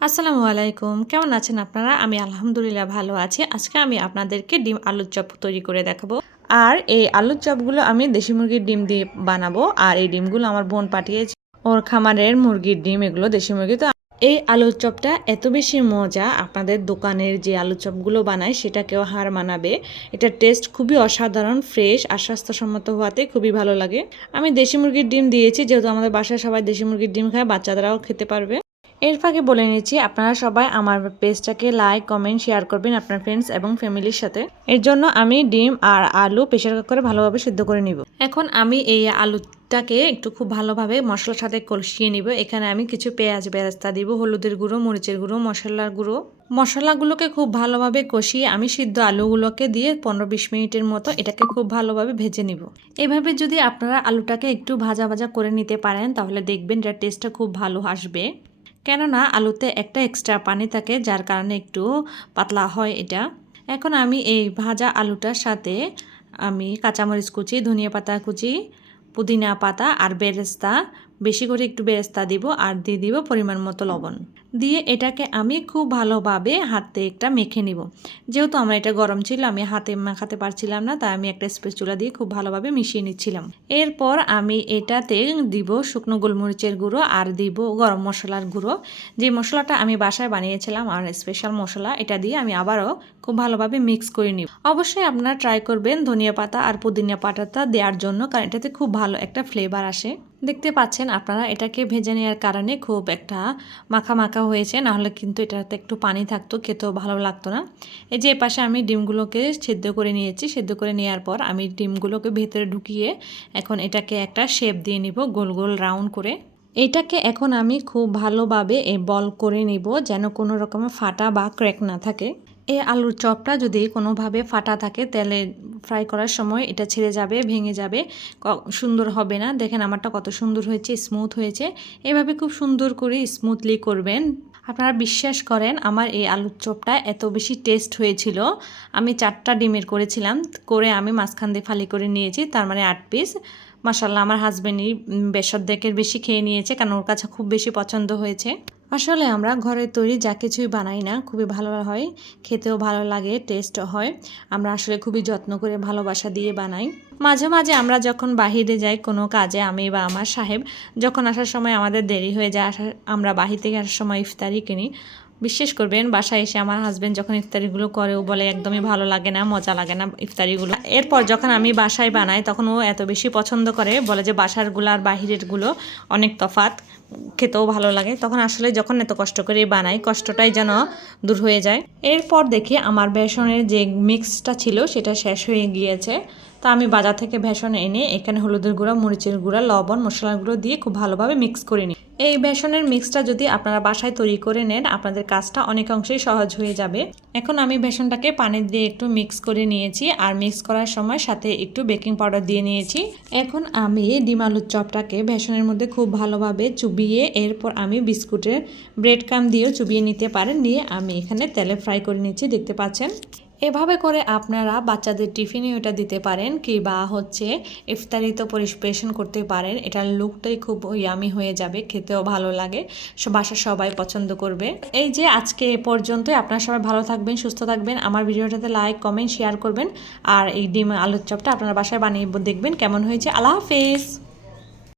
আসসালামু আলাইকুম। কেমন আছেন আপনারা? আমি আলহামদুলিল্লাহ ভালো আছি। আজকে আমি আপনাদেরকে ডিম আলুর চপ তৈরি করে দেখাবো। আর এই আলুর চপগুলো আমি দেশি মুরগির ডিম দিয়ে বানাবো। আর এই ডিমগুলো আমার বোন পাঠিয়েছে। ওর খামারের মুরগির ডিম, এগুলো দেশি মুরগি। তো এই আলুর চপটা এত বেশি মজা। আপনাদের দোকানের যে আলুর চপগুলো বানায় সেটাকেও হার মানাবে। এটার টেস্ট খুবই অসাধারণ ফ্রেশ আর স্বাস্থ্যসম্মত হওয়াতে খুবই ভালো লাগে। আমি দেশি মুরগির ডিম দিয়েছি, যেহেতু আমাদের বাসায় সবাই দেশি মুরগির ডিম খায়, বাচ্চাদেরাও খেতে পারবে। এর ফাঁকে বলে নিচ্ছি, আপনারা সবাই আমার পেজটাকে লাইক কমেন্ট শেয়ার করবেন আপনার ফ্রেন্ডস এবং ফ্যামিলির সাথে। এর জন্য আমি ডিম আর আলু প্রেশার কুকারে ভালোভাবে সিদ্ধ করে নিব। এখন আমি এই আলুটাকে একটু খুব ভালোভাবে মশলার সাথে কষিয়ে নিব। এখানে আমি কিছু পেঁয়াজ বেরাস্তা দিব, হলুদের গুঁড়ো, মরিচের গুঁড়ো, মশলার গুঁড়ো। মশলাগুলোকে খুব ভালোভাবে কষিয়ে আমি সিদ্ধ আলুগুলোকে দিয়ে পনেরো বিশ মিনিটের মতো এটাকে খুব ভালোভাবে ভেজে নিব। এভাবে যদি আপনারা আলুটাকে একটু ভাজা ভাজা করে নিতে পারেন, তাহলে দেখবেন এটার টেস্টটা খুব ভালো আসবে। কেননা আলুতে একটা এক্সট্রা পানি থাকে, যার কারণে একটু পাতলা হয় এটা। এখন আমি এই ভাজা আলুটার সাথে আমি কাঁচামরিচ কুচি, ধনিয়া পাতা কুচি, পুদিনা পাতা আর বেরেস্তা, বেশি করে একটু বেরেস্তা দিব আর দিয়ে দিব পরিমাণ মতো লবণ। দিয়ে এটাকে আমি খুব ভালোভাবে হাতে একটা মেখে নিব। যেহেতু আমার এটা গরম ছিল, আমি হাতে মাখাতে পারছিলাম না, তাই আমি একটা স্পেস চুলা দিয়ে খুব ভালোভাবে মিশিয়ে নিচ্ছিলাম। এরপর আমি এটাতে দিব শুকনো গোলমরিচের গুঁড়ো আর দিব গরম মশলার গুঁড়ো। যে মশলাটা আমি বাসায় বানিয়েছিলাম, আর স্পেশাল মশলা, এটা দিয়ে আমি আবারও খুব ভালোভাবে মিক্স করে নিব। অবশ্যই আপনারা ট্রাই করবেন ধনিয়া পাতা আর পুদিনা পাতাটা দেওয়ার জন্য, কারণ এটাতে খুব ভালো একটা ফ্লেভার আসে। দেখতে পাচ্ছেন আপনারা, এটাকে ভেজে নেওয়ার কারণে খুব একটা মাখা মাখা হয়েছে। নাহলে কিন্তু এটাতে একটু পানি থাকতো, খেতেও ভালো লাগতো না। এই যে এপাশে আমি ডিমগুলোকে সেদ্ধ করে নিয়েছি। সেদ্ধ করে নেওয়ার পর আমি ডিমগুলোকে ভেতরে ঢুকিয়ে এখন এটাকে একটা শেপ দিয়ে নিব, গোল গোল রাউন্ড করে। এটাকে এখন আমি খুব ভালোভাবে এ বল করে নিব, যেন কোনো রকমের ফাটা বা ক্র্যাক না থাকে। এই আলুর চপটা যদি কোনোভাবে ফাটা থাকে তেলে ফ্রাই করার সময় এটা ছেড়ে যাবে, ভেঙে যাবে। সুন্দর হবে না। দেখেন আমারটা কত সুন্দর হয়েছে স্মুথ হয়েছে। এভাবে খুব সুন্দর করে স্মুথলি করবেন। আপনারা বিশ্বাস করেন, আমার এই আলুর চপটা এত বেশি টেস্ট হয়েছিল। আমি চারটা ডিমের করেছিলাম, করে আমি মাঝখান দিয়ে ফালি করে নিয়েছি, তার মানে আট পিস মাসাল্লাহ আমার হাজব্যান্ডই বেসর বেশি খেয়ে নিয়েছে, কারণ ওর কাছে খুব বেশি পছন্দ হয়েছে। আসলে আমরা ঘরের তৈরি যা কিছুই বানাই না, খুবই ভালো হয়, খেতেও ভালো লাগে টেস্ট হয়। আমরা আসলে খুবই যত্ন করে ভালোবাসা দিয়ে বানাই। মাঝে মাঝে আমরা যখন বাহিরে যাই কোনো কাজে, আমি বা আমার সাহেব, যখন আসার সময় আমাদের দেরি হয়ে যায় আমরা বাহির থেকে আসার সময় ইফতারি কিনি বিশ্বাস করবেন, বাসায় এসে আমার হাজব্যান্ড যখন ইফতারিগুলো করে, ও বলে একদমই ভালো লাগে না, মজা লাগে না ইফতারিগুলো। এরপর যখন আমি বাসায় বানাই, তখন ও এত বেশি পছন্দ করে, বলে যে বাসারগুলো আর বাহিরেরগুলো অনেক তফাত খেতেও ভালো লাগে। তখন আসলে যখন এত কষ্ট করে বানাই, কষ্টটাই যেন দূর হয়ে যায়। এরপর দেখি আমার বেসনের যে মিক্সটা ছিল, সেটা শেষ হয়ে গিয়েছে। তা আমি বাজার থেকে বেসন এনে এখানে হলুদের গুঁড়া, মরিচের গুঁড়া, লবণ, মশলার গুঁড়ো দিয়ে খুব ভালোভাবে মিক্স করে নিই। এই বেসনের মিক্সটা যদি আপনারা বাসায় তৈরি করে নেন, আপনাদের কাজটা অনেকাংশেই সহজ হয়ে যাবে। এখন আমি বেসনটাকে পানি দিয়ে একটু মিক্স করে নিয়েছি আর মিক্স করার সময় সাথে একটু বেকিং পাউডার দিয়ে নিয়েছি। এখন আমি ডিম আলুর চপটাকে বেসনের মধ্যে খুব ভালোভাবে চুবিয়ে এরপর আমি বিস্কুটের ব্রেড কাম দিয়েও চুবিয়ে নিতে পারেন। নিয়ে আমি এখানে তেলে ফ্রাই করে নিচ্ছি, দেখতে পাচ্ছেন? এভাবে করে আপনারা বাচ্চাদের টিফিনে এটা দিতে পারেন কি বা হচ্ছে ইফতারিতে পরিবেশন করতে পারেন। এটার লুকটাই খুব ইয়ামি হয়ে যাবে, খেতেও ভালো লাগে বাসার সবাই পছন্দ করবে। এই যে আজকে এ পর্যন্তই, আপনারা সবাই ভালো থাকবেন, সুস্থ থাকবেন। আমার ভিডিওটাতে লাইক কমেন্ট শেয়ার করবেন, আর এই ডিম আলুর চপটা আপনারা বাসায় বানিয়ে দেখবেন। কেমন হয়েছে? আল্লাহ হাফেজ!